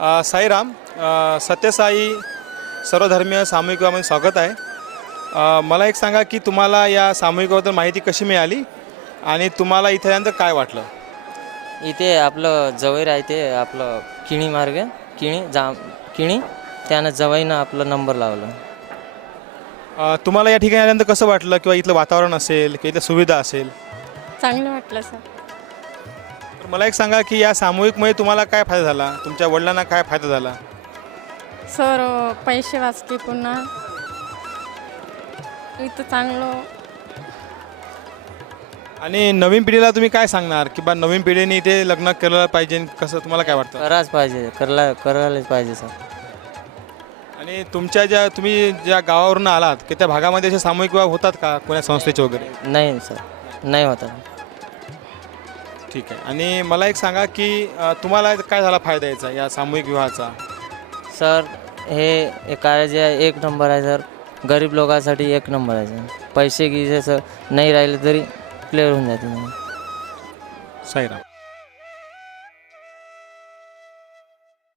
साईराम. सत्यसाई सर्वधर्मीय सामूहिक विवाहामध्ये स्वागत आहे. मला एक सांगा की तुम्हाला या सामूहिक विवाहाबद्दल माहिती कशी मिळाली आणि तुम्हाला इथे आल्यानंतर काय वाटलं? इथे आपलं जवळ राहते आपलं किणी मार्ग किणी त्यानं जवळनं आपलं नंबर लावला. तुम्हाला या ठिकाणी आल्यानंतर कसं वाटलं किंवा इथलं वातावरण असेल किंवा इथल्या सुविधा असेल? चांगलं वाटलं सर. तर मला एक सांगा की या सामूहिकमुळे तुम्हाला काय फायदा झाला, तुमच्या वडिलांना काय फायदा झाला? सर पैसे वाचते, पुन्हा इथं चांगलं. आणि नवीन पिढीला तुम्ही काय सांगणार की बा नवीन पिढीने इथे लग्न केलं पाहिजे, कसं तुम्हाला काय वाटतं? करायलाच पाहिजे, करायलाच पाहिजे सर. आणि तुमच्या तुम्ही ज्या गावावरून आलात की त्या भागामध्ये असे सामूहिक विवाह होतात का कोणत्या संस्थेचे वगैरे? नाही सर, नाही होता. ठीक आहे. आणि मला एक सांगा की तुम्हाला काय झाला फायदा याचा या सामूहिक विवाहाचा? सर हे कार्य एक नंबर आहे सर. गरीब लोकांसाठी एक नंबर आहे सर. पैसे गिसे सर नाही राहिले तरी क्लिअर होऊन जाते. साईराम.